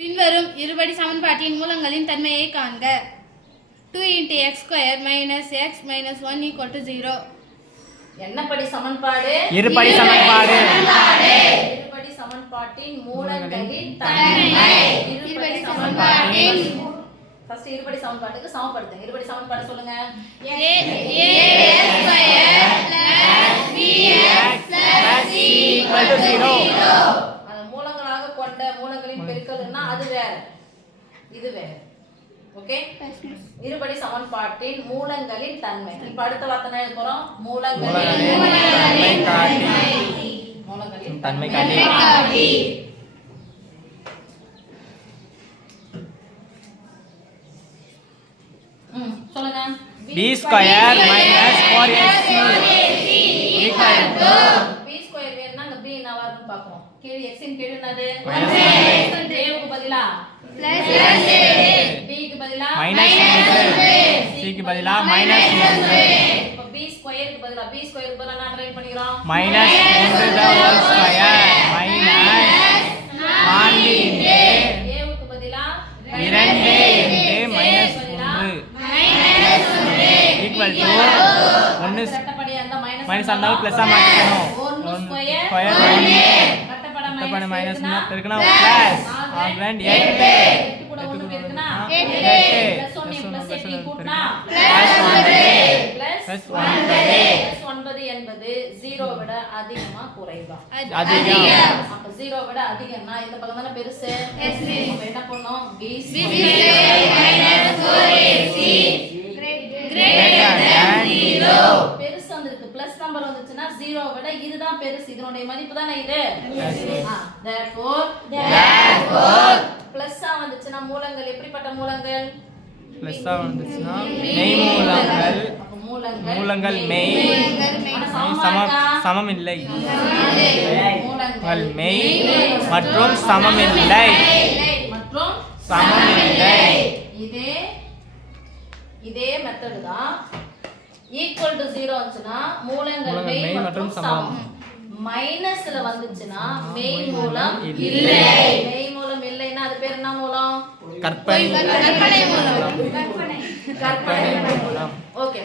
பின்வரும் இருபடி சமன்பாட்டின் மூலங்களின் தன்மையை காண்க. 2 × x² - x - 1 = 0. என்னப்படி சமன்பாடு? இருபடி சமன்பாடு. இருபடி சமன்பாட்டின் மூலங்களின் தன்மை. இருபடி சமன்பாட்டின் ஃபர்ஸ்ட் இருபடி சமன்பாட்டுக்கு சமப்படுத்துங்க. இருபடி சமன்பாடு சொல்லுங்க. அந்த மூலங்களாக கொண்ட மூலங்களின் பெருக்கல்னா அது வேற, இது வேற. ஓகே, இருபடி சமன்பாட்டின் மூலங்களின் தன்மை. இப்ப அடுத்த வார்த்தை எழுத போறோம். மூலங்களின் தன்மை காட்டி. சொல்லுங்க. b² - 4ac b² வேணும்னா அங்க b என்னவா இருக்குன்னு பார்க்கறோம். கீழ x இன் கீழ என்னது? a க்கு பதிலா plus b க்கு பதிலா -3 c க்கு பதிலா -3. இப்ப b² க்கு பதிலா நான் அண்டர்லைன் பண்ணிக்கிறோம். -3 the whole square -4 a க்கு பதிலா 2 equal to 1 சட்டப்படி அந்த மைனஸ் இருந்தாலும் பிளஸ் ஆ மாத்திக்கணும். 1 ஸ்கொயர் கட்டப்பட மைனஸ் பெருக்கனா பிளஸ் ஆகண்ட் 8 கூட 1 பெருக்கனா 8 பிளஸ் 1 பிளஸ் 8 கூட்டினா பிளஸ் 9 என்பது 0 விட அதிகமா குறைவா? அதிகம். அப்ப 0 விட அதிகம்னா இந்த பக்கம் தான பெருசு. அப்ப என்ன பண்ணோம்? b² - 4ac பெருசு வந்திருக்கு. பிளஸ் நம்பர் வந்துச்சுன்னா 0 விட இதுதான் பெருசு. இதனுடைய மதிப்பு தானே இது. therefore பிளஸ் ஆ வந்துச்சுன்னா மூலங்கள் எப்படிப்பட்ட மூலங்கள்? பிளஸ் ஆ வந்துச்சுனா மெய் மூலங்கள். அப்ப மூலங்கள் மெய் சமம் இல்லை. மூலங்கள் மெய் மற்றும் சமம் இல்லை. இதே மெத்தட் தான். ஈக்குவல் டு 0 வந்துச்சுனா மூலங்கள் மெய் மற்றும் சமம். மைனஸ்ல வந்துச்சுனா மெய் மூலம் இல்லை. மெய் மூலம் இல்லைன்னா அது பேர் என்ன மூலம்? கற்பனை மூலம். ஓகே.